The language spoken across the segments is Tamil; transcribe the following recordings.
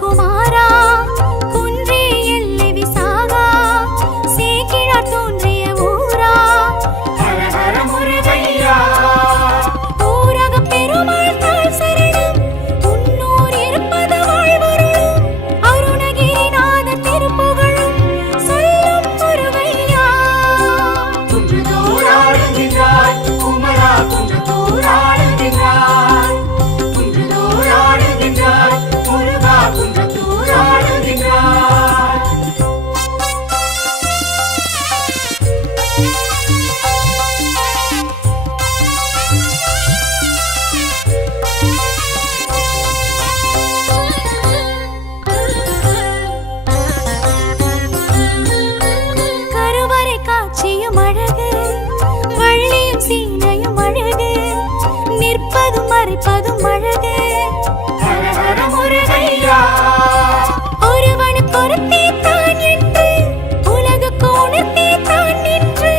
குமாரா குன்றே எல்லை விசாகா சேக்கிழார் தோன்றிய ஊரா ஹர ஹர முருகையா ஊரக பெருமாள் தாழ் சரணம் உன்னூர் இருப்பது வாழ்வருளும் அருணகிரிநாத திருப்புகழும் சொல்லும் முருகையா குன்றுதோறாடுகின்றாய் குமரா குன்றத்தூராடுகின்றாய் குன்றுதோறாடுகின்றாய் முருகா குன்றத்தூராடுகின்றாய் கருவறை காட்சியும் அழகு வள்ளியும் சீனையும் அழகு நிற்பதும் மறைப்பதும் அழகு ஹர ஹர முருகையா ஒருவனுக்கு ஒருத்தி தான் என்று உலகுக்கு உணர்த்தி தான் நின்று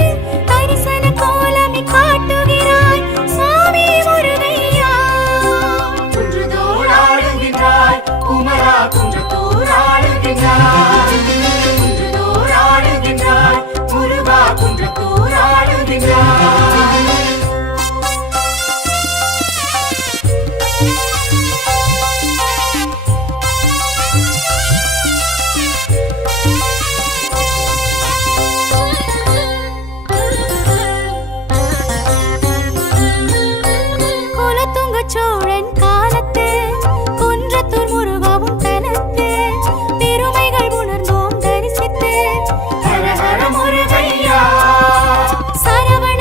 தரிசன கோலமை காட்டுகிறாய் சுவாமி முருகையா குன்றுதோறாடுகின்றாய் குமரா குன்றத்தூராடுகின்றாய் குன்றுதோறாடுகின்றாய் முருகா குன்றத்தூராடுகின்றாய் குலத்துங்க சோழன் காலத்து குன்றத்தூர் முருகாவும் தனத்து பெருமைகள் உணர்ந்தோம் தரிசித்து ஹர ஹர முருகையா சரவண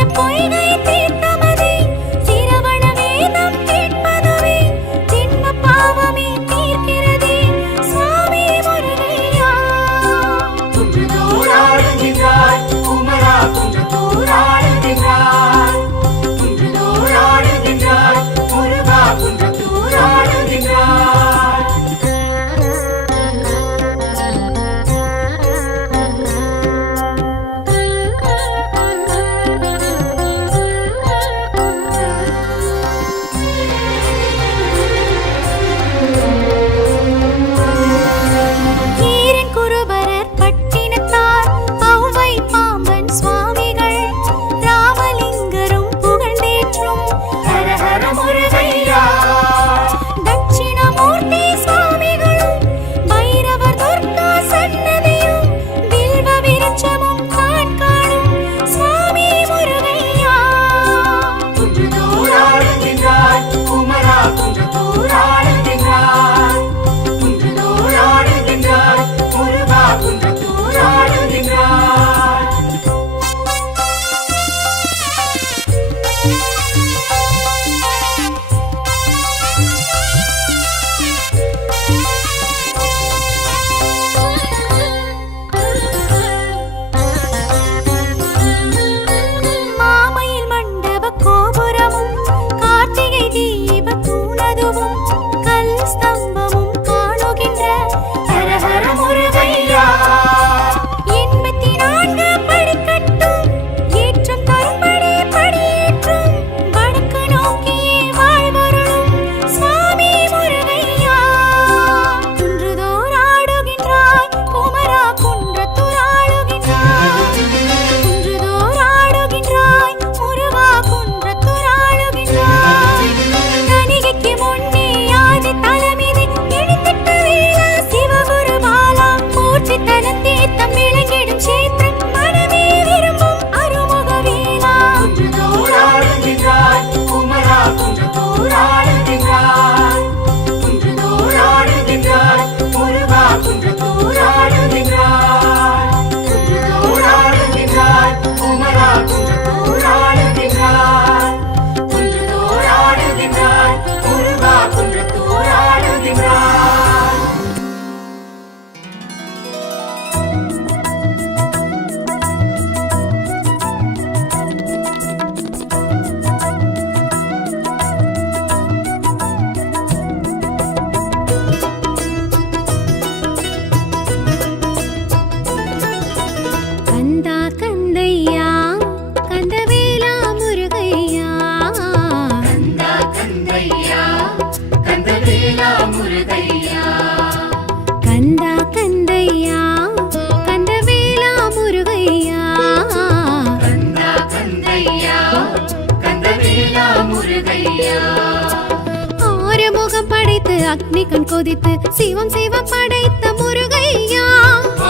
அக்னி கண் கொதித்து சிவம் சிவம் படைத்த முருகையா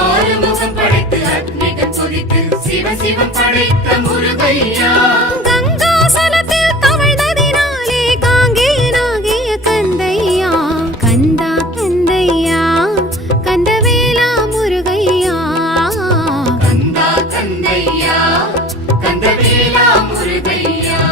ஆறுமுகம் படைத்து அக்னிகள் கொதித்து சிவ சிவம் படைத்த முருகையா கங்காசலத்தில் தவழ்ந்ததினாலே காங்கேயனாகிய கந்தையா கந்தா கந்தையா கந்தவேலா முருகையா கந்தா கந்தையா கந்தவேலா முருகையா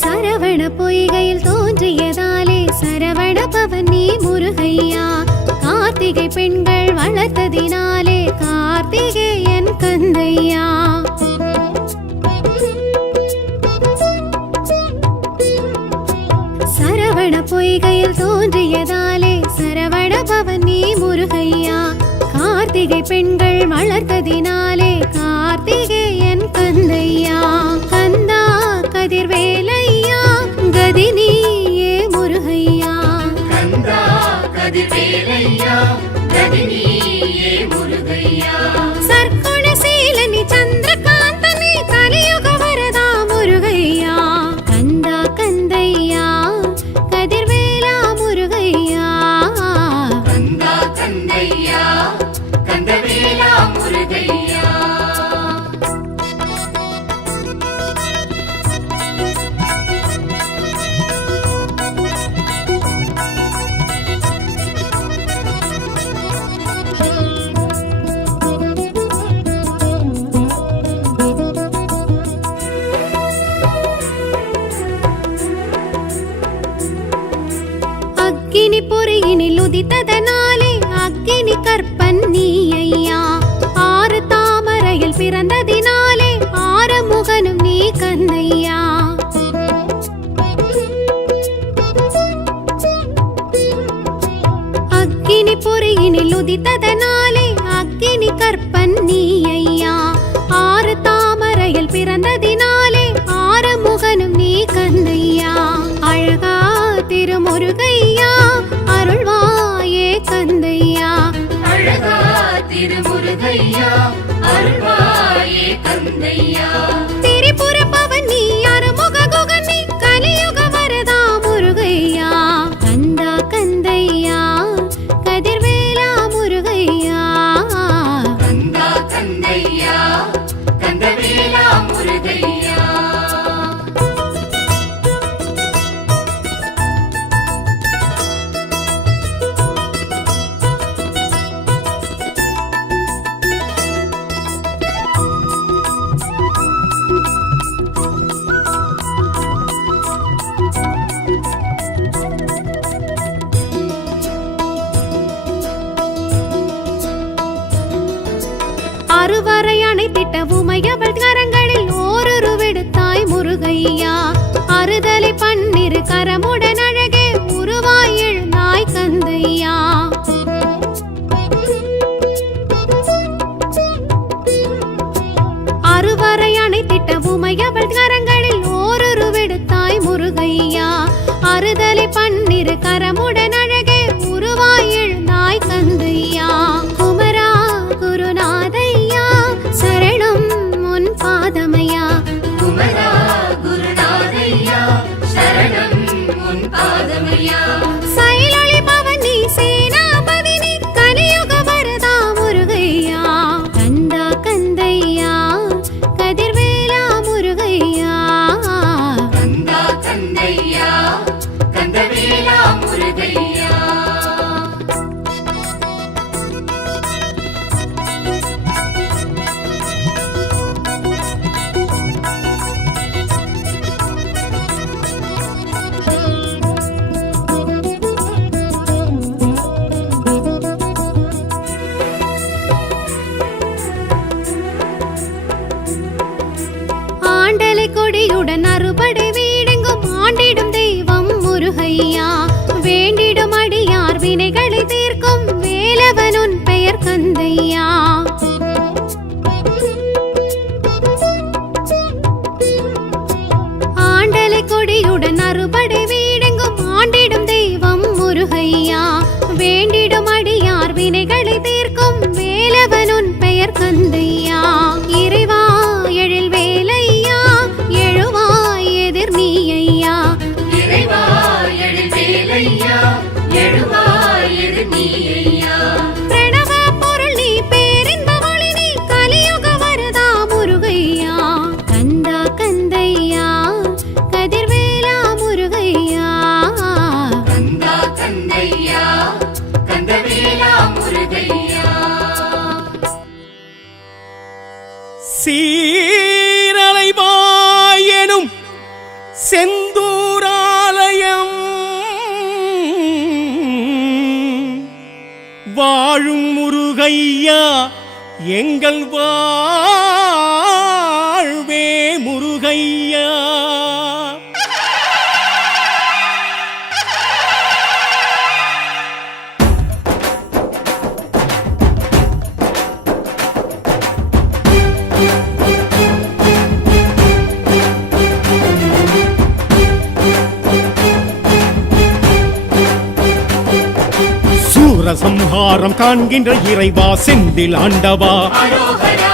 சரவண பொய்கையில் தோன்றியதாலே சரவண பவன் நீ முருகையா கார்த்திகை பெண்கள் வளர்த்ததினாலே கார்த்திகேயன் கந்தையா சரவண பொய்கையில் தோன்றியதாலே சரவண பவன் நீ முருகையா கார்த்திகை பெண்கள் வளர்த்ததினாலே கார்த்திகேயன் கந்தையா கந்தா கதிர்வேலையா கதினியே முருகையா கந்தா கதிர்வேலையா கதினியே முருகையா சர்க்குணசீலனி சந்திரகாந்தனி கலியுக வரதா முருகையா கந்தா கந்தையா கதிர்வேலா முருகையா கந்தா கந்தையா கந்தவேலா முருகையா அக்கினி பொறியினில் உதித்ததனாலே அக்கினி கற்பன் நீ ஐயா ஆறு தாமரையில் பிறந்ததினாலே ஆறுமுகனும் நீ கந்தையா அக்கினி பொறியினில் உதித்ததனாலே அக்கினி கற்பன் நீ ஐயா ஆறு தாமரையில் பிறந்ததினாலே ஆறுமுகனும் நீ கந்தையா அழகா திருமுருகையா அருள்வாயே கந்தையா அழகா திருமுருகையா அருள்வாயே கந்தையா திரிபுர பவன் நீ அருமுக குகன் நீ கலியுக வரதா முருகையா கந்தா கந்தையா கதிர்வேலா முருகையா கந்தா கந்தையா கந்தவேலா முருகையா அறுவரை அணைத்திட்ட உமையவள் கரங்களில் ஓரொரு விடுத்தாய் முருகையா அறுதலை பன்னிரு கரமுடன் அழகே உருவாய் எழுந்தாய் கந்தையா அறுவரை அணைத்திட்ட உமையவள் கரங்களில் ஓரொரு விடுத்தாய் முருகையா அறுதலை பன்னிரு கரமுடன் அழகே உருவாய் எழுந்தாய் கந்தையா குமரா குருநாதையா சரணம் உன் பாதமையா குமரா குருநாதையா சரணம் உன் பாதமையா சைலொளி பவனி சேனாபதி நீ கலியுக வரதா முருகையா கந்தா கந்தையா கதிர்வேலா முருகையா கந்தா கந்தையா கந்தவேலா முருகையா ஆண்டலை கொடியுடன் அறுபடை வீடெங்கும் ஆண்டிடும் தெய்வம் முருகையா வேண்டிடும் அடியார் வினைகளை தீர்க்கும் வேலவனுன் பெயர் கந்தையா வினைகளை தீர்க்கும் வேலவனுன் பெயர் கந்தையா. இறைவா எழில் வேலையா, எழுவாய் எதிர் நீ ஐயா. இறைவா எழில் வேலையா, எழுவாய் எதிர் நீ ஐயா. பிரணவ பொருள் நீ, பேரின்ப ஒளி நீ, கலியுக வரதா முருகையா. கந்தா கந்தையா, கதிர்வேலா முருகையா. கந்தா கந்தையா, கந்தவேலா முருகையா. சீரலைவாயெனும் செந்தூராலயம் வாழும் முருகையா, எங்கள் வாழ்வே முருகையா. சூரசம்ஹாரம் காண்கின்ற இறைவா, செந்தில் ஆண்டவா. அரோகரா,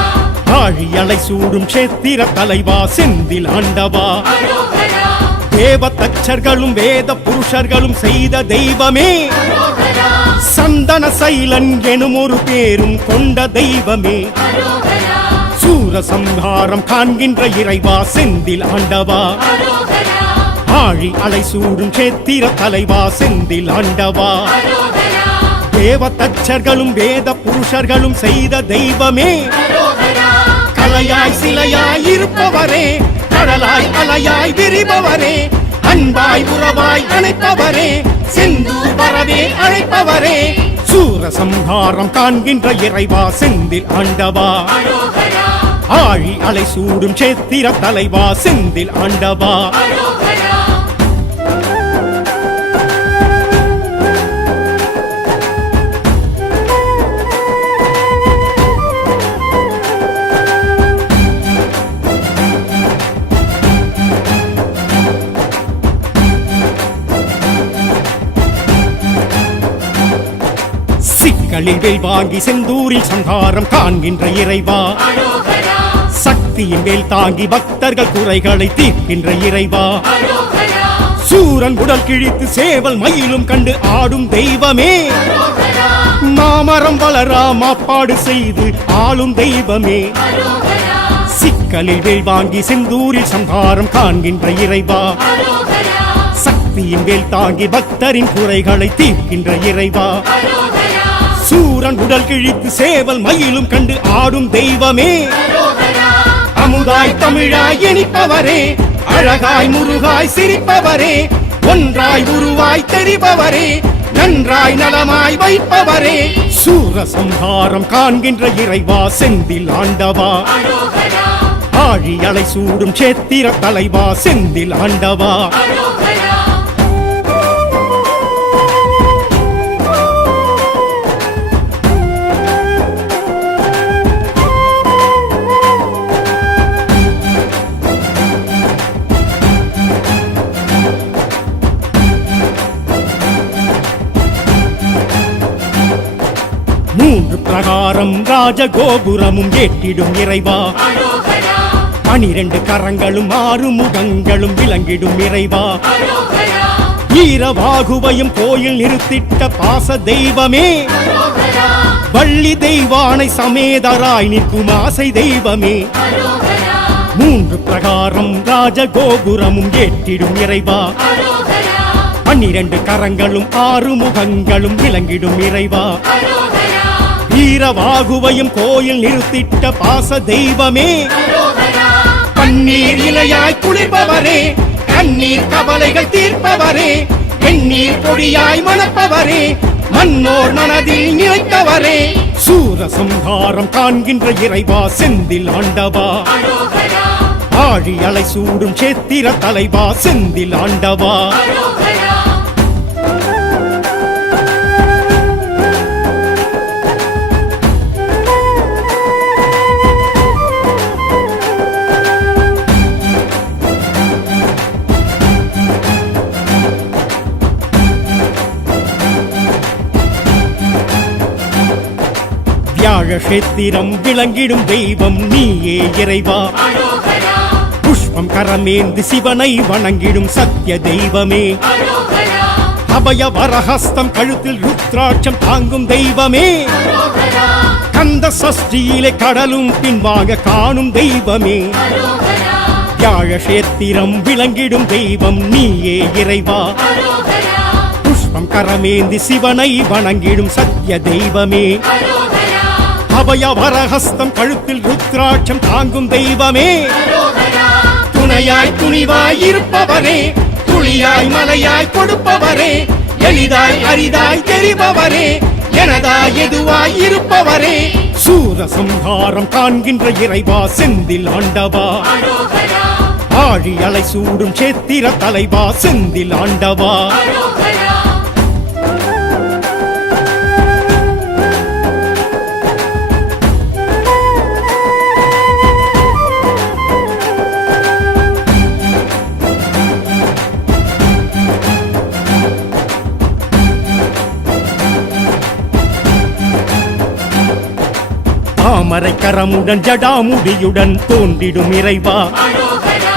ஆழி அலை சூடும் சேத்திர தலைவா, செந்தில் ஆண்டவா. அரோகரா, தேவ தச்சர்களும் வேத புருஷர்களும் செய்த தெய்வமே, அரோகரா, சந்தன சைலன் எனும் ஒரு பேரும் கொண்ட தெய்வமே. அரோகரா, சூரசம்ஹாரம் காண்கின்ற இறைவா, செந்தில் ஆண்டவா. அரோகரா, ஆழி அலை சூடும் சேத்திர தலைவா, செந்தில் ஆண்டவா. அரோகரா, தேவ தச்சர்களும் வேத புருஷர்களும் செய்த தெய்வமே, அரோகரா, கலையாய் சிலையாய் இருப்பவரே, கடலாய் அலையாய் விரிபவரே, அன்பாய் உறவாய் அணைப்பவரே, செந்தூர் வரவே அழைப்பவரே. சூரசம்ஹாரம் காண்கின்ற இறைவா, செந்தில் ஆண்டவா. அரோகரா, ஆழி அலை சூடும் சேத்திர தலைவா, செந்தில் ஆண்டவா. அரோகரா. சிக்கலில் வேல் வாங்கி செந்தூரில் சங்காரம் காண்கின்ற இறைவா, அரோகரா, சக்தியின் வேல் தாங்கி பக்தர்கள் குறைகளை தீர்க்கின்ற இறைவா. அரோகரா, சூரன் உடல் கிழித்து சேவல் மயிலும் கண்டு ஆடும் தெய்வமே, அரோகரா, மாமரம் வளரா மாப்பாடு செய்து ஆளும் தெய்வமே. அரோகரா, சிக்கலில் வேல் வாங்கி செந்தூரில் சங்காரம் காண்கின்ற இறைவா, அரோகரா, சக்தியின் வேல் தாங்கி பக்தரின் குறைகளை தீர்க்கின்ற இறைவா. அரோகரா, சூரன் உடல் கிழித்து சேவல் மயிலும் கண்டு ஆடும் தெய்வமே, அரோகரா, அமுதாய் தமிழாய் இனிப்பவரே, அழகாய் முருகாய் சிரிப்பவரே, ஒன்றாய் உருவாய் தெரிபவரே, நன்றாய் நலமாய் வைப்பவரே. சூரசம்ஹாரம் காண்கின்ற இறைவா, செந்தில் ஆண்டவா. அரோகரா, ஆழி அலை சூடும் சேத்திர தலைவா, செந்தில் ஆண்டவா. அரோகரா. மூன்று பிரகாரம் ராஜகோபுரமும் ஏற்றிடும் இறைவா, அரோகரா, 12 கரங்களும் 6 முகங்களும் விளங்கிடும் இறைவா. அரோகரா, வீரவாகுவையும் கோயில் நிறுத்திட்ட பாச தெய்வமே, அரோகரா, வள்ளி தெய்வானை சமேதராய் நிற்கும் ஆசை தெய்வமே. அரோகரா, மூன்று பிரகாரம் ராஜகோபுரமும் ஏற்றிடும் இறைவா, அரோகரா, 12 கரங்களும் 6 முகங்களும் விளங்கிடும் இறைவா. அரோகரா, வீரவாகுவையும் கோயில் நிறுத்திட்ட பாச தெய்வமே, அரோகரா, கண்ணீர் இலையாய் குளிர்பவரே, கண்ணீர் கவலைகள் தீர்ப்பவரே, வெண்ணீர் பொடியாய் மணப்பவரே, மன்னோர் மனதில் நினைத்தவரே. சூரசம்ஹாரம் காண்கின்ற இறைவா, செந்தில் ஆண்டவா. அரோகரா, ஆழி அலை சூடும் சேத்திர தலைவா, செந்தில் ஆண்டவா. அரோகரா. கஷேத்திரம் விளங்கிடும் தெய்வம் நீயே இறைவா. அரோகரா புஷ்பம் கரமேந்து சிவனை வணங்கிடும் சத்திய தெய்வமே. அரோகரா அபய வரஹஸ்தம் கழுத்தில் ருத்ராட்சம் தாங்கும் தெய்வமே. அரோகரா கந்த சஷ்டியிலே கடலும் பின்வாங்க காணும் தெய்வமே. அரோகரா வியாழக்ஷேத்திரம் விளங்கிடும் தெய்வம் நீயே இறைவா. அரோகரா புஷ்பம் கரமேந்தி சிவனை வணங்கிடும் சத்திய தெய்வமே. அரோகரா அபய வரஹஸ்தம் கழுத்தில் ருத்ராட்சம் தாங்கும் தெய்வமே. அரோகரா துணையாய் துணிவாய் இருப்பவரே, துளியாய் மலையாய் கொடுப்பவரே, எளிதாய் அரிதாய் தெரிபவரே, எனதாய் எதுவாய் இருப்பவரே, சூரசம்ஹாரம் காண்கின்ற இறைவா செந்தில் ஆண்டவா. அரோகரா ஆழி அலை சூடும் சேத்திர தலைவா செந்தில் ஆண்டவா. அரோகரா தாமரை கரமுடன் ஜடாமுடியுடன் தோன்றிடும் இறைவா. அரோகரா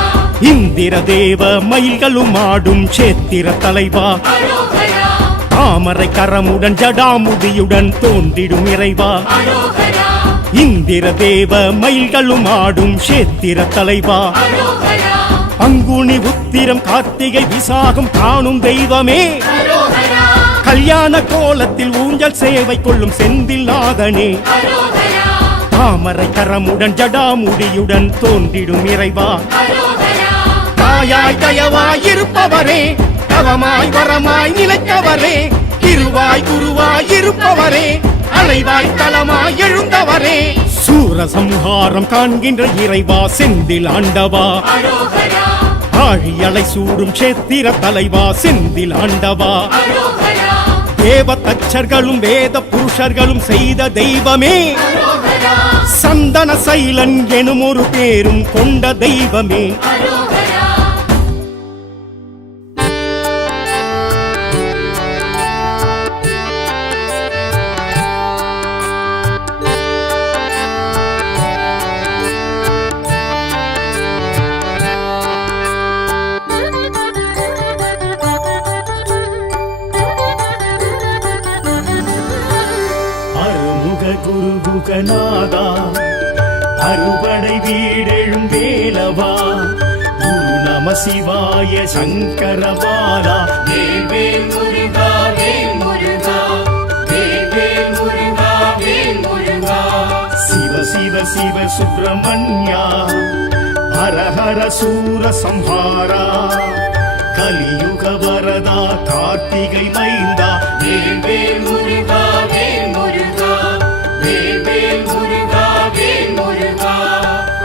இந்திர தேவ மயில்களும் ஆடும் சேத்திர தலைவா. அரோகரா தாமரை கரமுடன் ஜடாமுடியுடன் தோன்றிடும் இறைவா. அரோகரா இந்திர தேவ மயில்களும் ஆடும் சேத்திர தலைவா. அரோகரா அங்குனி உத்திரம் கார்த்திகை விசாகம் காணும் தெய்வமே. அரோகரா கல்யாண கோலத்தில் ஊஞ்சல் சேவை கொள்ளும் செந்தில் நாதனே. அரோகரா தாமரை கரமுடன் ஜடாமுடியுடன் தோன்றிடும் இறைவா. அரோகரா தாயாய் தயவாய் இருப்பவரே, தவமாய் வரமாய் நிலைத்தவரே, திருவாய் குருவாய் இருப்பவரே, அலைவாய் தலமாய் எழுந்தவரே, சூரசம்ஹாரம் காண்கின்ற இறைவா செந்தில் ஆண்டவா. அரோகரா ஆழி அலை சூடும் சேத்திர தலைவா செந்தில் ஆண்டவா. அரோகரா தேவ தச்சர்களும் வேத புருஷர்களும் செய்த தெய்வமே. அரோகரா சந்தன சைலன் எனும் ஒரு பேரும் கொண்ட தெய்வமே. அரோகரா அருமுக குருகுகநாதா, அறுபடை வீடெழும் வேலவா, குரு நம சிவாய சங்கரபாலா. வேல் முருகா வேல் முருகா வேல் முருகா வேல் முருகா சிவ சிவ சிவ சுப்பிரமணியா, ஹர ஹர சூர சம்ஹாரா, கலியுக வரதா கார்த்திகை மைந்தா. வேல் முருகா வேல் முருகா வேல் முருகா வேல் முருகா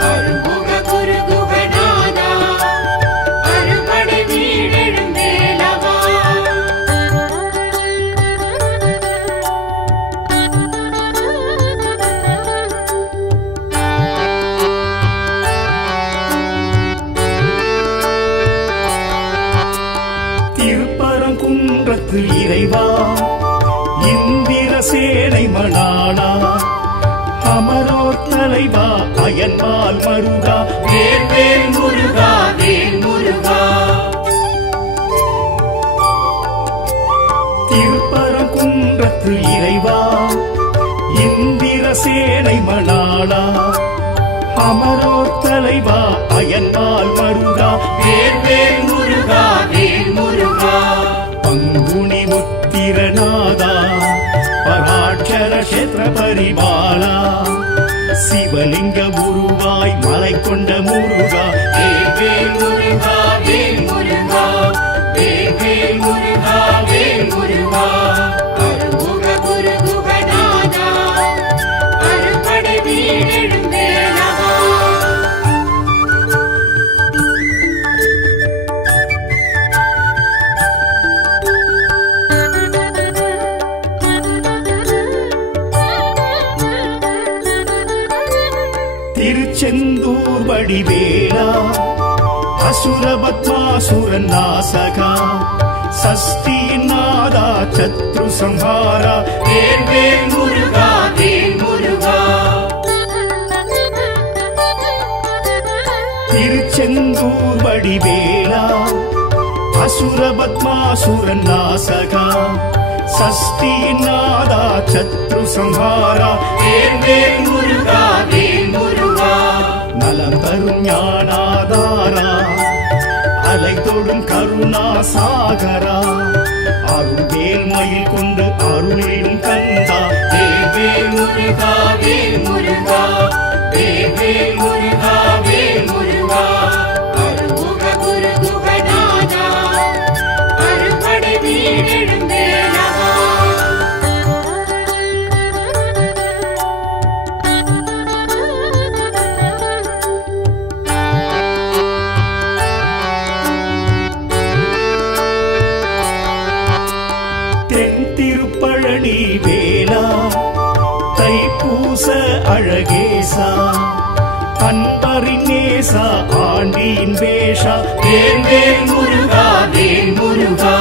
அருமுக குருகுகநாதா, அறுபடை வீடெழும் வேலவா. திருப்பரங்குன்றத்து இறைவா, இந்திர சேனை மணாளா, அமரோர் தலைவா அயன்பால் மருகா. வேல் முருகா வேல் முருகா திருப்பரங்குன்றத்து இறைவா, இந்திர சேனை மணாளா, அமரோர் தலைவா அயன்பால் மருகா. வேல் முருகா வேல் முருகா பங்குனி உத்திரநாதா, பராட்சர கஷேத்திர பரிபாலா, சிவலிங்க உருவாய் மலை கொண்ட முருகா. வேல் முருகா வேல் முருகா வேல் முருகா வேல் முருகா அருமுக குருகுகநாதா, அறுபடை வீடெழும் வேலவா. திருச்செந்தூர் வடிவேலா, அசுர பத்மாசுரன் நாசகா, சஷ்டியின் நாதா சத்ரு சம்ஹாரா. வேல் முருகா வேல் முருகா திருச்செந்தூர் வடிவேலா அசுர பத்மாசுரன் நாசகா சஷ்டியின் நாதா சத்ரு சம்ஹாரா வேல் முருகா வேல் முருகா நலம் தரும் ஞானாதாரா அலை தொடும் கருணா சாகரா அருள்வேல் மயில் கொண்டு அருளிடும் கந்தா வேல் முருகா வேல் முருகா வேல் முருகா வேல் முருகா அருமுக குரு குகநாதா அறுபடை வீடெழும் வேலவா தென் திருப்பழனி வேலா தைப்பூச அழகேசா அன்பரின் நேசா ஆண்டியின் வேஷா வேல் முருகா வேல் முருகா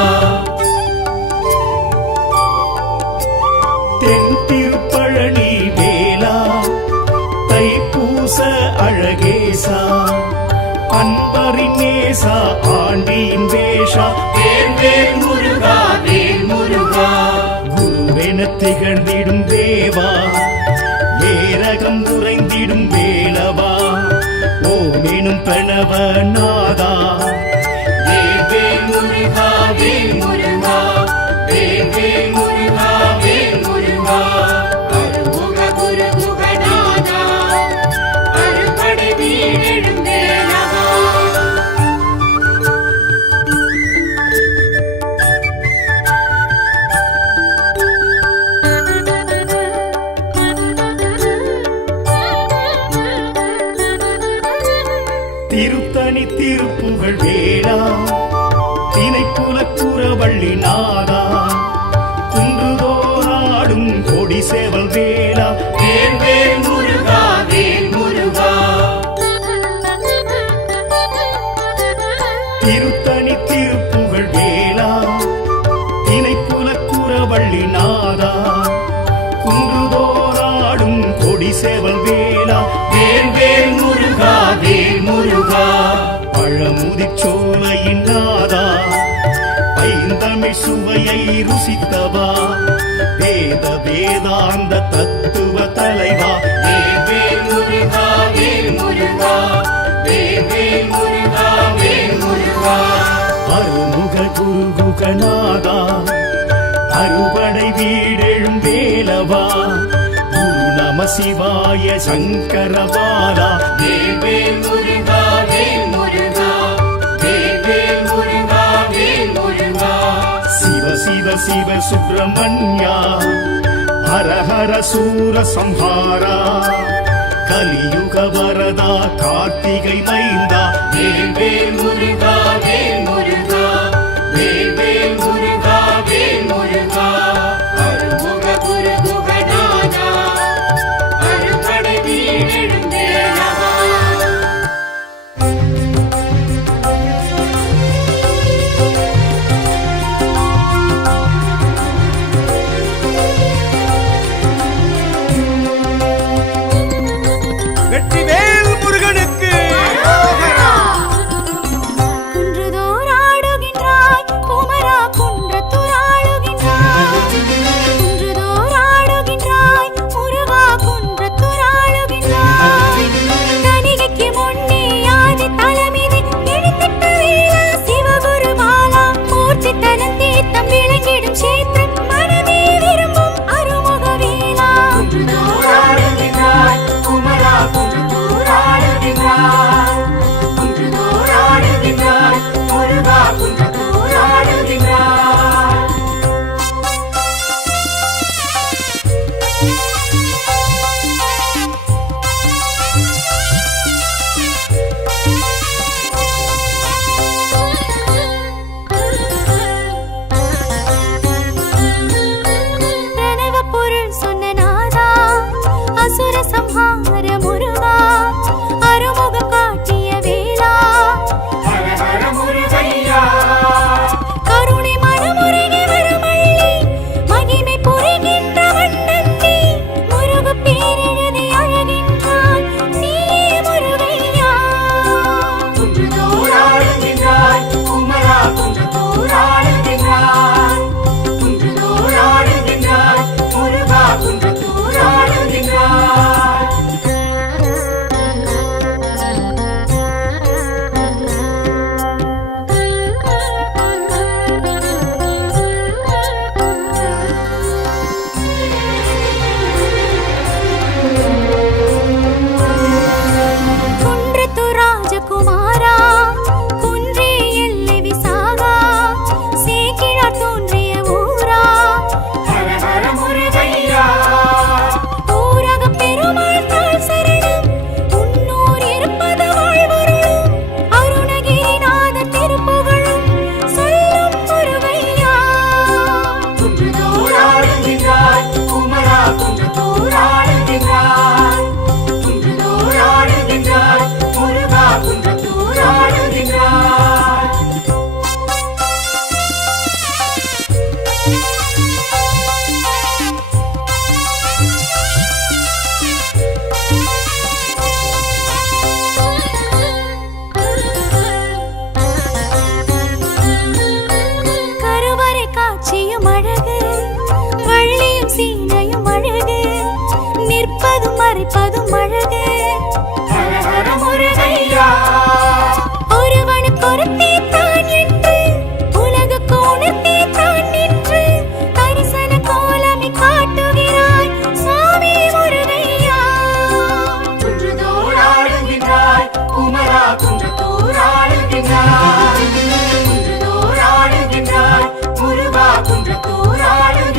தென் திருப்பழனி வேலா தைப்பூச அழகேசா அன்பரின் நேசா ஆண்டியின் வேஷா வேல் முருகா வேல் முருகா குருவென திகழ்ந்திடும் தேவா ஏரகம் உறைந்திடும் வேலவா ஓமெனும் பிரணவ நாதா வேல் முருகா வேல் முருகா வேல் முருகா வேல் முருகா அருமுக குரு குகநாதா அறுபடை வீடெழும் வேலவா திருத்தணி திருப்புகழ் வேளா திணைப்புலக்குறவள்ளி நாதா குன்றுதோராடும் கொடி சேவல் வேளா வேல் முருகா வேல் முருகா திருத்தணி திருப்புகழ் வேளா திணைப்புலக்குறவள்ளி நாதா குன்றுதோராடும் கொடி சேவல் வேளா வேல் முருகா வேல் முருகா பழமுதிர்ச்சோலையின் நாதா ஐந்தமிழ் சுவையை ருசித்தவா வேத வேதாந்த தத்துவ தலைவா வேல் முருகா வேல் முருகா வேல் முருகா வேல் முருகா அருமுக குருகுகநாதா அறுபடை வீடெழும் வேலவா குரு நம சிவாய சங்கரபாலா வேல் முருகா வேல் முருகா வேல் முருகா வேல் முருகா சிவ சிவ சிவ சுப்பிரமணியா ஹர ஹர சூர சம்ஹாரா கலியுக வரதா கார்த்திகை மைந்தா வேல் முருகா வேல் முருகா வேல் முருகா வேல் முருகா அருமுக குரு குகநாதா அறுபடை வீடெழும் வேலவா வெற்றிவேல் முருகனுக்கு குன்றுதோறா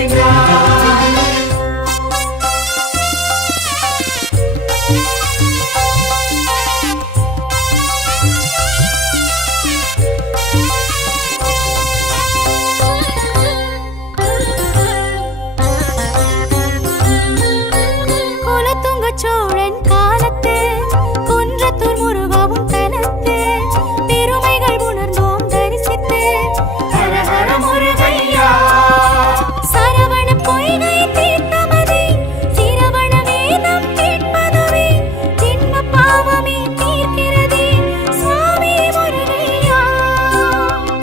ஆடுகின்றாய். குலத்துங்க சோழன் காலத்து குன்றத்தூர் முருகாவும் தனத்து பெருமைகள் உணர்ந்தோம் தரிசித்து ஹர ஹர முருகையா. சரவண பொய்கை தீர்த்தமதி சிரவண வேதம் கேட்பதுவே ஜென்ம பாவமே தீர்க்கிறதே சுவாமி முருகையா.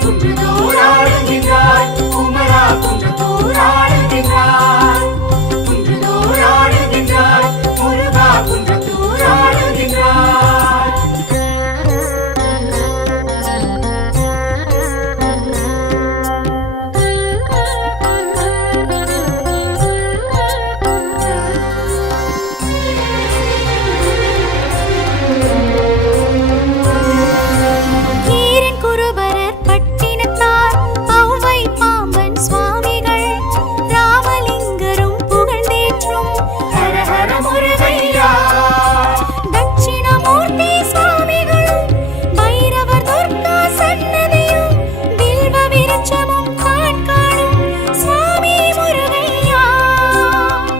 குன்றத்தூர் ஆடுகின்றாய் குமரா, குன்றத்தூர் ஆடுகின்றாய். குன்றத்தூர் ஆடுகின்றாய் முருகா, குன்றத்தூர் ஆடுகின்றாய். ஈரன் குருபரர் பட்டினத்தார் ஔவை பாம்பன் சுவாமிகள் ராமலிங்கரும் புகழ்ந்தேற்றும் ஹர ஹர முருகையா. தட்சிணமூர்த்தி சுவாமிகளும் பைரவர் துர்கா சன்னதியும் வில்வ விருட்சமும் காணும் சுவாமி முருகையா.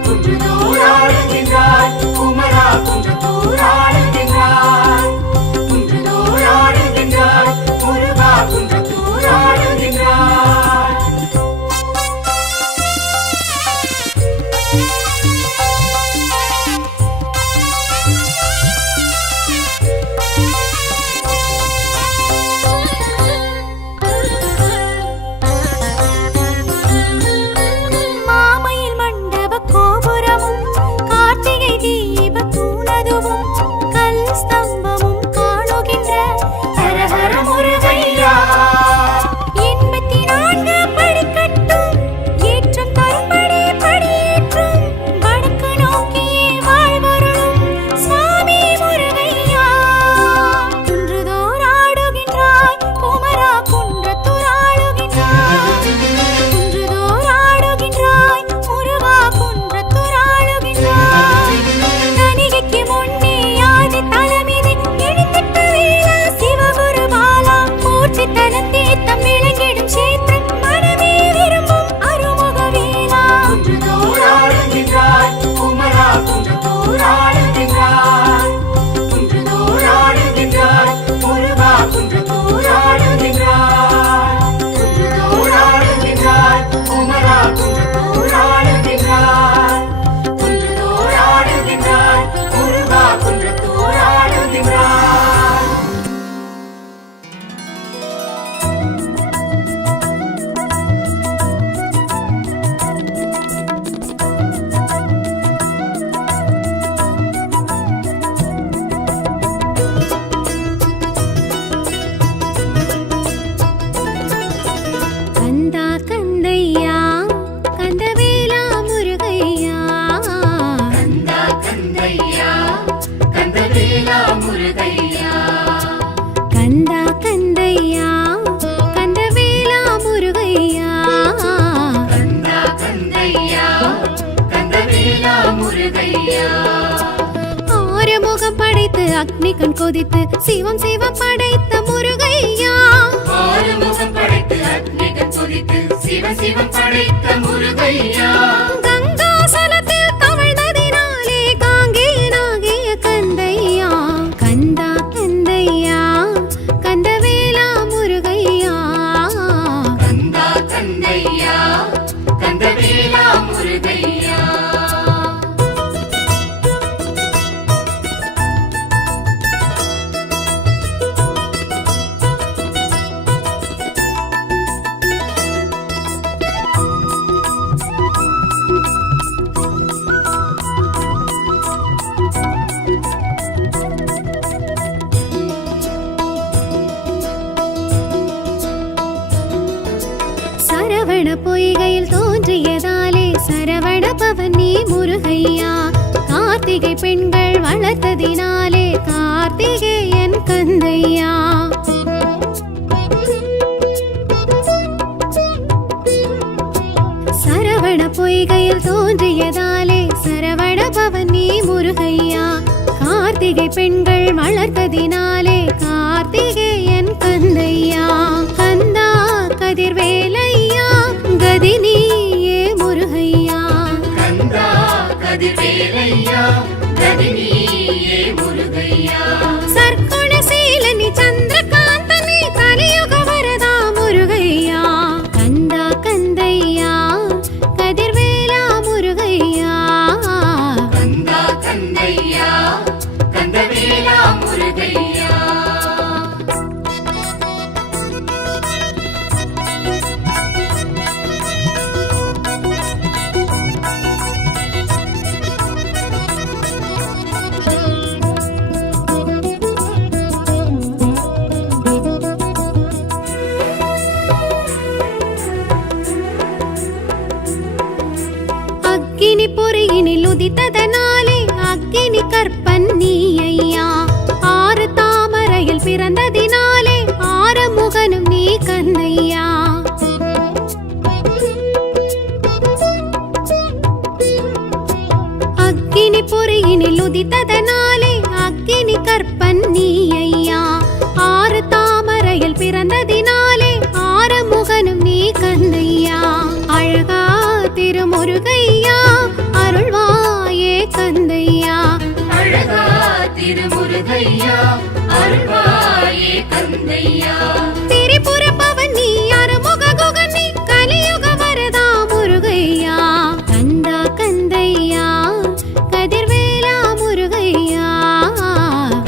குன்றத்தூர் ஆடுகின்றாய் குமரா, குன்றத்தூர் ஆடுகின்றாய். குன்றத்தூர் ஆடுகின்றாய் முருகா, குன்றத்தூர் ஆடுகின்றாய். மாமயில் மண்டப கோபுரமும் கார்த்திகை தீப தூணதுவும் கல் ஸ்தம்பமும் காணுகின்ற ஹர ஹர முருகையா. 84 படிக்கட்டும் ஏற்றம் தரும்படி படியேற்றும் வடக்கு நோக்கியே வாழ்வருளும் சுவாமி முருகையா. குன்றுதோர் ஆடுகின்றாய் குமரா, குன்றத்தூர் ஆடுகின்றாய். குன்றுதோர் ஆடுகின்றாய் முருகா, குன்றத்தூர் ஆடுகின்றாய். கணிகைக்கு முன்னே ஆதி தலமிதை எழுத்திட்டு வீழா சிவகுரு பாலா மூர்த்தி தனத்தே தம் விளங்கிடும் சேத்தன் மனமே விரும்பும் அருமுக வேலா. குன்றத்தூர் ஆடுகின்றாய் குமரா, குன்றத்தூர் ஆடுகின்றாய். குன்றத்தூர் ஆடுகின்றாய் முருகா, குன்றத்தூர் ஆடுகின்றாய். குன்றத்தூர் ஆடுகின்றாய் குமரா, குன்றத்தூர் ஆடுகின்றாய். குன்றத்தூர் ஆடுகின்றாய் முருகா, குன்றத்தூர் ஆடுகின்றாய். கந்தா கந்தையா கந்தவேலா முருகையா. கந்தா கந்தையா கந்தவேலா முருகையா. கந்தா கந்தையா கந்தவேலா முருகையா. கந்தா கந்தையா கந்தவேலா முருகையா. ஆறுமுகம் படைத்து அக்னி கண் கொதித்து சிவம் சிவம் படைத்த முருகையா. ஆறுமுகம் படைத்து அக்னிகள் கொதித்து சிவ சிவம் படைத்த முருகையா. கங்காசலத்தில் தவழ்ந்ததினாலே காங்கேயனாகிய கந்தையா. கந்தா கந்தையா கந்தவேலா முருகையா. கந்தா கந்தையா கந்தவேலா முருகையா. சரவண பொய்கையில் தோன்றியதாலே சரவண பவன் நீ முருகையா. கார்த்திகை பெண்கள் வளர்த்ததினாலே கார்த்திகேயன் கந்தையா. சரவண பிறந்ததினாலே ஆறுமுகனும் நீ கந்தையா. அக்கினி பொறியினில் உதித்ததனாலே அக்கினி கற்பன் நீ ஐயா. ஆறு தாமரையில் பிறந்ததினாலே ஆறுமுகனும் நீ கந்தையா. அழகா திருமுருகையா அருள்வாயே கந்தையா. அழகா திருமுருகையா அருள்வாயே கந்தையா. திரிபுர பவன் நீ அருமுக குகன் நீ கலியுக வரதா முருகையா. கந்தா கந்தையா கதிர்வேலா முருகையா.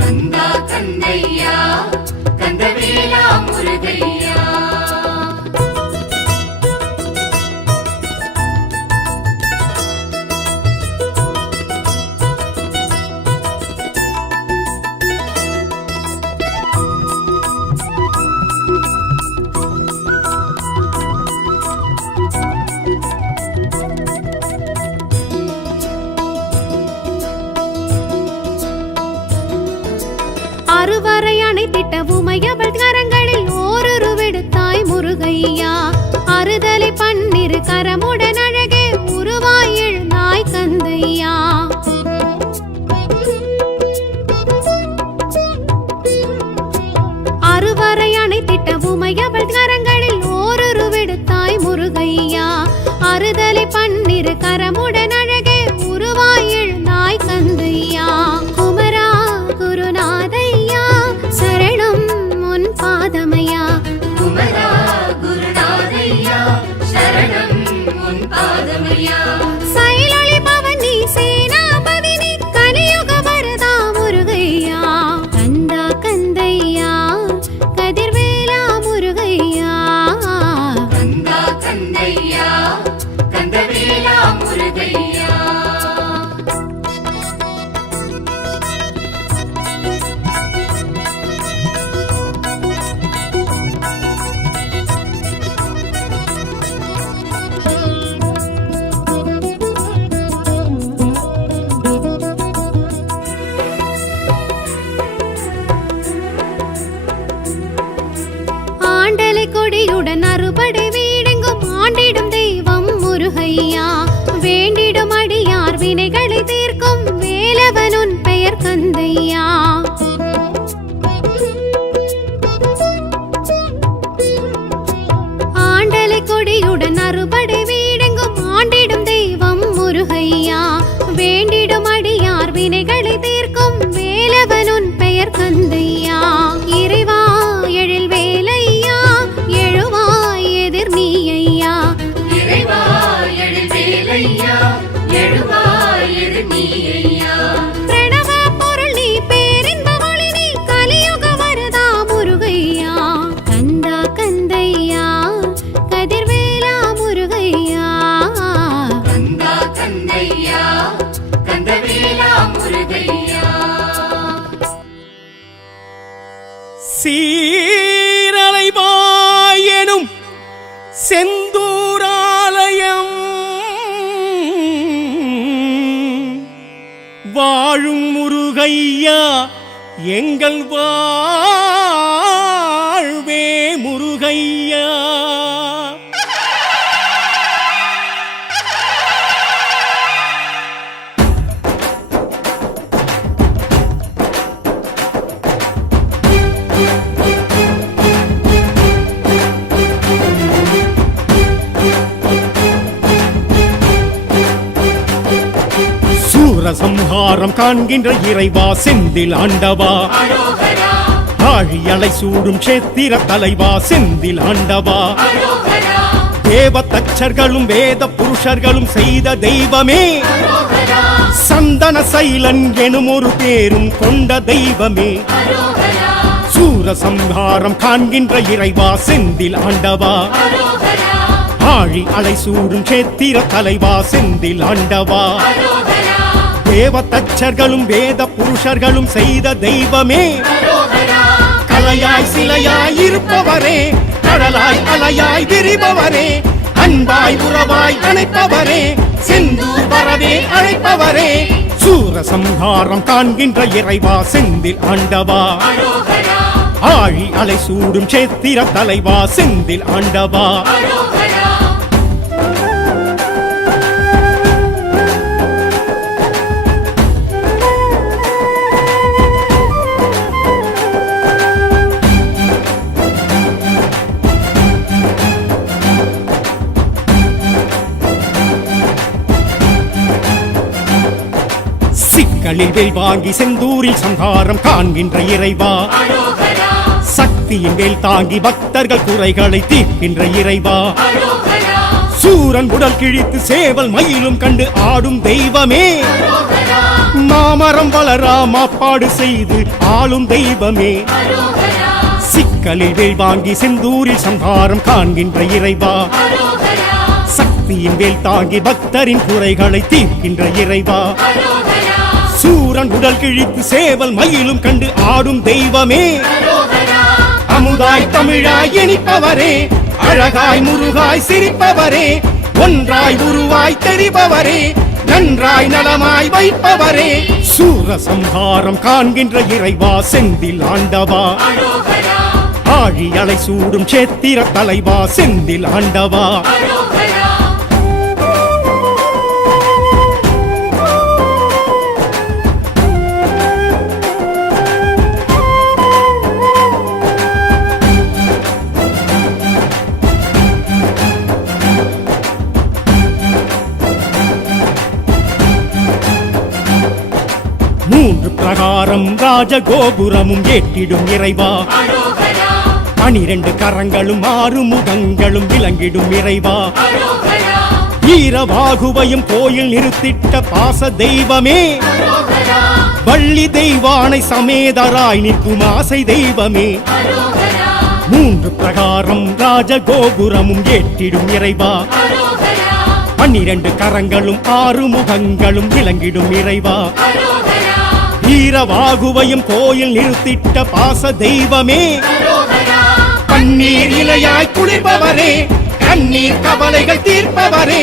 கந்தா கந்தையா கந்தவேலா முருகையா. அறுவரை அணைத்திட்ட உமையவள் கரங்களில் ஓரொரு விடுத்தாய் முருகையா. அறுதலை பன்னிரு கரமுடன் அழகே உருவாய் எழுந்தாய் கந்தையா. அறுவரை அணைத்திட்ட உமையவள் கரங்களில் ஓரொரு விடுத்தாய் முருகையா. அறுதலை பன்னிரு கரமுடன் அழகே உருவாய் எழுந்தாய் கந்தையா. குமரா குருநாதையா சரணம் உன் பாதமையா. குமரா குருநாதையா சரணம் உன் பாதமையா. சைலொளி பவனி சேனாபதி நீ கலியுக வரதா முருகையா. கந்தா கந்தையா கதிர்வேலா முருகையா. கந்தா கந்தையா கந்தவேலா முருகையா. ஆண்டலை கொடியுடன் அறுபடை வீடெங்கும் ஆண்டிடும் தெய்வம் முருகையா. வேண்டிடும் அடியார் வினைகளை தீர்க்கும் வேலவன் உன் பெயர் கந்தையா. ஆண்டலை கொடியுடன் அறுபடை வீடெங்கும் ஆண்டிடும் தெய்வம் முருகையா. வேண்டிடும் அடியார் வினைகளை தீர்க்கும் வேலவன் உன் பெயர் கந்தையா. இறைவா எழில் வேலையா எழுவாய் எதிர் நீ ஐயா. இறைவா எழில் வேலையா எழுவாய் எதிர் நீ ஐயா. பிரணவ பொருள் நீ பேரின்ப ஒளி நீ கலியுக வரதா முருகையா. கந்தா கந்தையா கதிர்வேலா முருகையா. கந்தா கந்தையா கந்தவேலா முருகையா. சீரலைவாயெனும் செந்தூராலயம் வாழும் முருகையா எங்கள் வாழ்வே முருகையா. சூரசம்ஹாரம் காண்கின்ற இறைவா செந்தில் ஆண்டவா. அரோகரா ஆழியலை சூடும் க்ஷேத்திர தலைவா செந்தில் ஆண்டவா. அரோகரா தேவ தச்சர்களும் வேத புருஷர்களும் செய்த தெய்வமே. அரோகரா சந்தன சைலன் எனும் ஒரு பேரும் கொண்ட தெய்வமே. அரோகரா சூரசம்ஹாரம் காண்கின்ற இறைவா செந்தில் ஆண்டவா. அரோகரா ஆழி அலை சூடும் க்ஷேத்திர தலைவா செந்தில் ஆண்டவா. அரோகரா தேவ தச்சர்களும் வேத புருஷர்களும் செய்த தெய்வமே. அரோகரா கலையாய் சிலையாய் இருப்பவரே, கடலாய் அலையாய் விரிபவரே, அன்பாய் உறவாய் அணைப்பவரே, செந்தூர் வரவே அழைப்பவரே, சூரசம்ஹாரம் காண்கின்ற இறைவா செந்தில் ஆண்டவா. அரோகரா ஆழி அலை சூடும் சேத்திர தலைவா செந்தில் ஆண்டவா அரோகரா சிக்கலில் வேல் வாங்கி செந்தூரில் சங்காரம் காண்கின்ற இறைவா அரோகரா சக்தியின் வேல் தாங்கி பக்தர்கள் குறைகளை தீர்க்கின்ற இறைவா அரோகரா சூரன் உடல் கிழித்து சேவல் மயிலும் கண்டு ஆடும் தெய்வமே அரோகரா மாமரம் வளரா மாப்பாடு செய்து ஆளும் தெய்வமே அரோகரா சிக்கலில் வேல் வாங்கி செந்தூரில் சங்காரம் காண்கின்ற இறைவா அரோகரா சக்தியின் வேல் தாங்கி பக்தரின் குறைகளை தீர்க்கின்ற இறைவா அரோகரா சூரன் உடல் கிழித்து சேவல் மயிலும் கண்டு ஆடும் தெய்வமே அரோகரா அமுதாய் தமிழாய் இனிப்பவரே அழகாய் முருகாய் சிரிப்பவரே ஒன்றாய் உருவாய் தெரிபவரே நன்றாய் நலமாய் வைப்பவரே சூர சம்ஹாரம் காண்கின்ற இறைவா செந்தில் ஆண்டவா அரோகரா ஆழி அலை சூடும் சேத்திர தலைவா செந்தில் ஆண்டவா அரோகரா மூன்று பிரகாரம் ராஜகோபுரமும் ஏற்றிடும் இறைவா அரோகரா 12 கரங்களும் 6 முகங்களும் விளங்கிடும் இறைவா அரோகரா வீரபாகுவையும் கோயில் நிறுத்திட்ட பாச தெய்வமே அரோகரா வள்ளி தெய்வானை சமேதராய் நிற்கும் ஆசை தெய்வமே அரோகரா மூன்று பிரகாரம் ராஜகோபுரமும் ஏற்றிடும் இறைவா அரோகரா 12 கரங்களும் 6 முகங்களும் விளங்கிடும் இறைவா அரோகரா வீரவாகுவையும் கோயில் நிறுத்திட்ட பாச தெய்வமே அரோகரா பன்னீர் இலையாய் குளிர்பவரே கண்ணீர் கவலைகள் தீர்ப்பவரே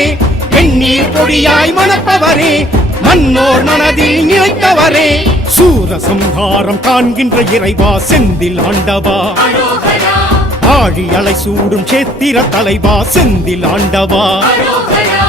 வெந்நீர் பொடியாய் மணப்பவரே மன்னோர் மனதில் நிலைத்தவரே சூர சம்ஹாரம் காண்கின்ற இறைவா செந்தில் ஆண்டவா அரோகரா ஆழி அலை சூடும் சேத்திர தலைவா செந்தில் ஆண்டவா அரோகரா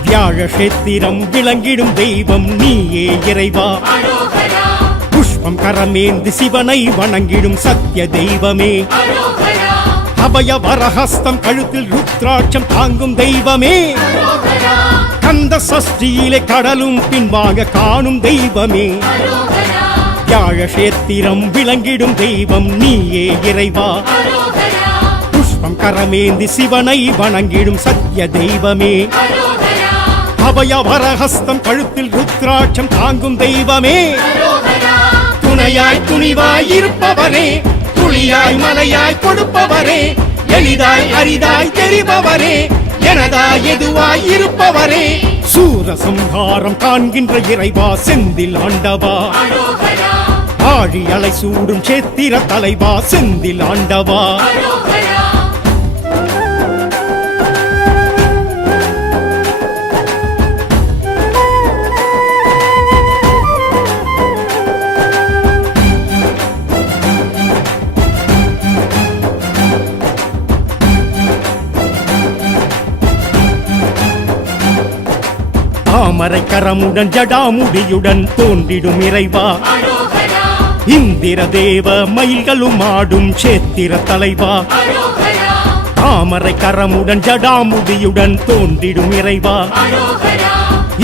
வியாழ கஷேத்திரம் விளங்கிடும் தெய்வம் நீயே இறைவா அரோகரா புஷ்பம் கரமேந்து சிவனை வணங்கிடும் சத்திய தெய்வமே அரோகரா அபய வரஹஸ்தம் கழுத்தில் ருத்ராட்சம் தாங்கும் தெய்வமே அரோகரா கந்த சஷ்டியிலே கடலும் பின்வாங்க காணும் தெய்வமே அரோகரா வியாழ கஷேத்திரம் விளங்கிடும் தெய்வம் நீயே இறைவா அரோகரா புஷ்பம் கரமேந்தி சிவனை வணங்கிடும் சத்திய தெய்வமே அரோகரா அபய வரஹஸ்தம் கழுத்தில் ருத்ராட்சம் தாங்கும் தெய்வமே அரோகரா துணையாய் துணிவாய் இருப்பவரே துளியாய் மலையாய் கொடுப்பவரே எளிதாய் அரிதாய் தெரிபவரே எனதாய் எதுவாய் இருப்பவரே சூர சம்ஹாரம் காண்கின்ற இறைவா செந்தில் ஆண்டவா அரோகரா ஆழி அலை சூடும் சேத்திர தலைவா செந்தில் ஆண்டவா அரோகரா தாமரை கரமுடன் ஜடாமுடியுடன் தோன்றிடும் இறைவா அரோகரா இந்திர தேவ மயில்களும் ஆடும் சேத்திர தலைவா அரோகரா தாமரை கரமுடன் ஜடாமுடியுடன் தோன்றிடும் இறைவா அரோகரா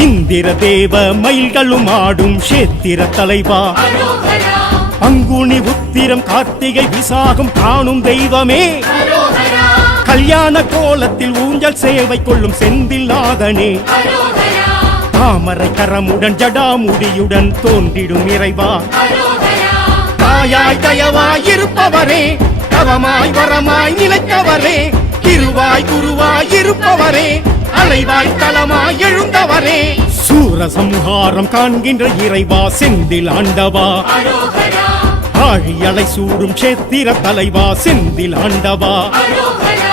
இந்திர தேவ மயில்களும் ஆடும் சேத்திர தலைவா அரோகரா பங்குனி உத்திரம் கார்த்திகை விசாகம் காணும் தெய்வமே அரோகரா கல்யாண கோலத்தில் ஊஞ்சல் சேவை கொள்ளும் செந்தில் நாதனே அரோகரா தாமரை கரமுடன் ஜடாமுடியுடன் தோன்றிடும் இறைவா அரோகரா தாயாய் தயவாய் இருப்பவரே தவமாய் வரமாய் நிலைத்தவரே திருவாய் குருவாய் இருப்பவரே அலைவாய் தலமாய் எழுந்தவரே சூரசம்ஹாரம் காண்கின்ற இறைவா செந்தில் ஆண்டவா அரோகரா ஆழி அலை சூடும் கஷேத்திர தலைவா செந்தில் ஆண்டவா அரோகரா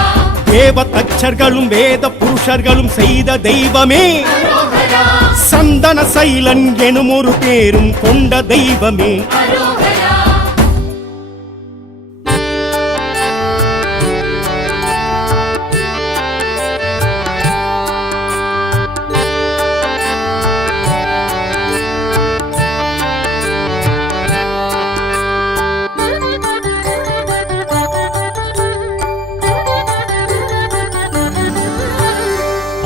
தேவ தச்சர்களும் வேத புருஷர்களும் செய்த தெய்வமே அரோகரா சந்தன சைலன் எனும் ஒரு பேரும் கொண்ட தெய்வமே அரோகரா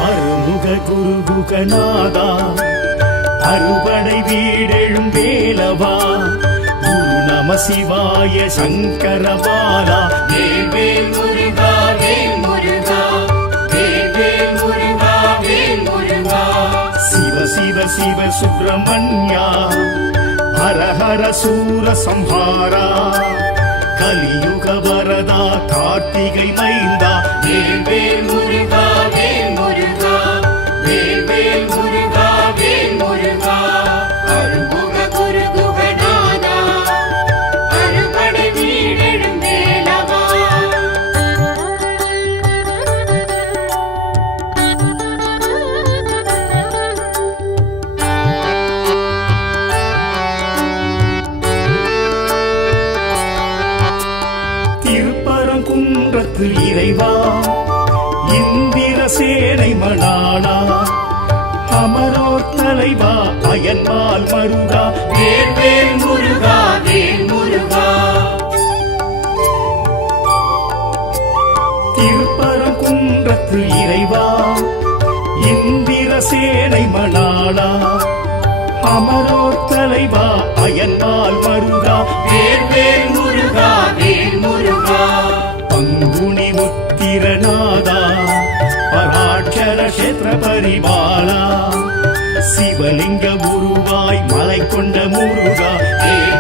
அருமுக குருகுகநாதா அறுபடை வீடெழும் வேலவா குரு நம சிவாய சங்கரபாலா வேல் முருகா வேல் முருகா வேல் முருகா வேல் முருகா சிவ சிவ சிவ சுப்பிரமணியா ஹர ஹர சூர சம்ஹாரா கலியுக வரதா கார்த்திகை மைந்தா வேல் முருகா வேல் முருகா வேல் முருகா வேல் முருகா அருமுக குரு குகநாதா அறுபடை வீடெழும் வேலவா திருப்பரங்குன்றத்து இறைவா இந்திர சேனை மணாளா அமரோர் தலைவா அயன்பால் மருகா வேல் முருகா வேல் முருகா திருப்பரங்குன்றத்து இறைவா இந்திர சேனை மணாளா அமரோர் தலைவா அயன்பால் மருகா வேல் முருகா வேல் முருகா பங்குனி உத்திரநாதா பராட்சர கஷேத்திர பரிபாலா சிவலிங்க குருவாய் மலை கொண்ட முருகா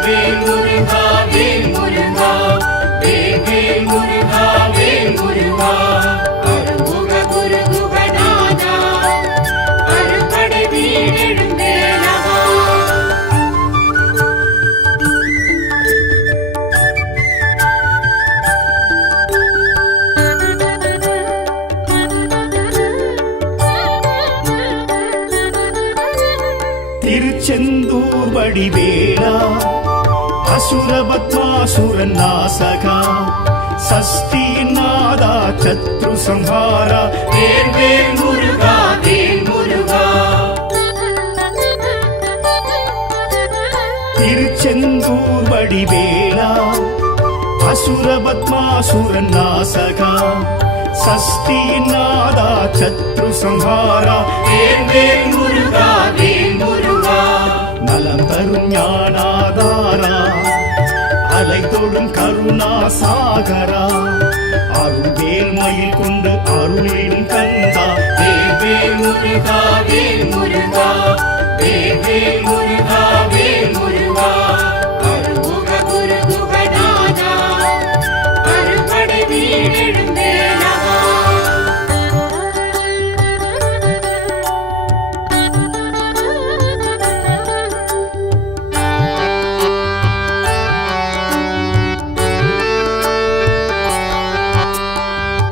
வேல் முருகா வேல் முருகா வேல் முருகா வேல் முருகா அருமுக குரு குகநாதா அறுபடை வீடெழும் வேலவா திருச்செந்தூர் வடிவேலா அசுரபத்மாசுரன் நாசகா சஷ்டியின் நாதா சத்ரு சம்ஹாரா வேல் முருகா வேல் முருகா திருச்செந்தூர் வடிவேலா அசுரபத்மாசுரன் நாசகா சஷ்டியின் நாதா சத்ரு சம்ஹாரா வேல் முருகா வேல் முருகா நலம் தரும் ஞானாதாரா அலை தொடும் கருணா சாகரா அருள்வேல் மயில் கொண்டு அருளிடும் கந்தா வேல் முருகா வேல் முருகா வேல் முருகா வேல் முருகா அருமுக குரு குகநாதா அறுபடை வீடெழும் வேலவா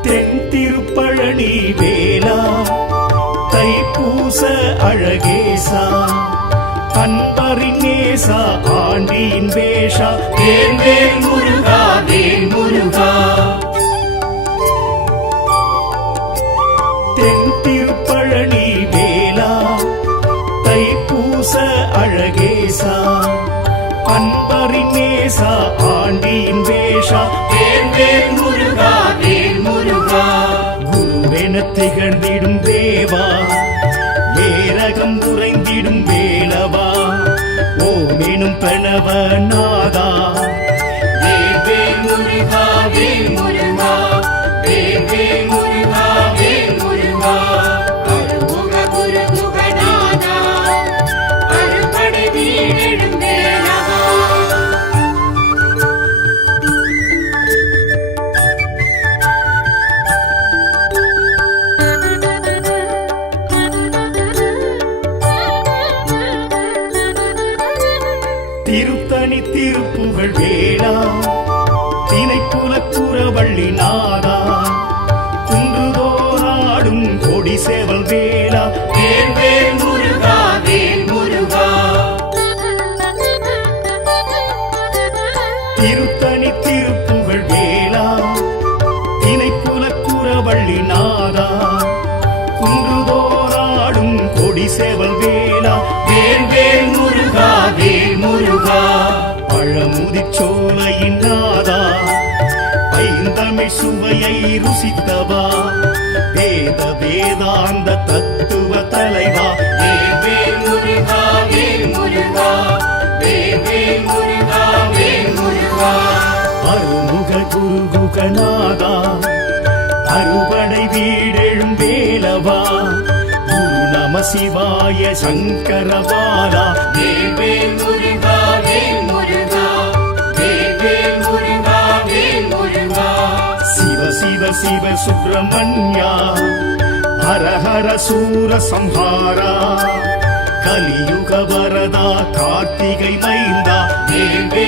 தென் திருப்பழனி வேலா தைப்பூச அழகேசா அன்பரின் நேசா ஆண்டியின் வேஷா வேல் முருகா வேல் முருகா தென் திருப்பழனி வேலா தைப்பூச அழகேசா அன்பரின் நேசா ஆண்டியின் வேஷா வேல் முருகா வேல் முருகா குருவென திகழ்ந்திடும் தேவா ஏரகம் உறைந்திடும் வேலவா ஓமெனும் பிரணவ நாதா வேல் முருகா வேல் முருகா வேல் முருகா வேல் முருகா அருமுக குரு குகநாதா அறுபடை வீடெழும் வேலவா திருத்தணி திருப்புகழ் வேளா தினைப்புல குறவள்ளி நாதா குன்றுதோராடும் கொடி சேவல் வேளா வேல் வேல் முருகா வேல் முருகா திருத்தணி திருப்புகழ் வேளா தினைப்புல குறவள்ளி நாதா குன்றுதோராடும் கொடி சேவல் வேளா வேல் வேல் முருகா வேல் முருகா பழமுதிச்சோலையின் நாதா ஐந்தமிழ் சுவையை ருசித்தவா வேத வேதாந்த தத்துவ தலைவா வேல் வேல் முருகா வேல் முருகா வேல் வேல் முருகா வேல் முருகா அருமுக குருகுகநாதா அறுபடை வீடெழும் வேலவா குரு நம சிவாய சங்கரபாலா வேல் வேல் முருகா வேல் முருகா வேல் வேல் முருகா வேல் முருகா சிவ சிவ சிவ சுப்பிரமணியா ஹர ஹர சூர சம்ஹாரா கலியுக வரதா கார்த்திகை மைந்தா வேல் வேல்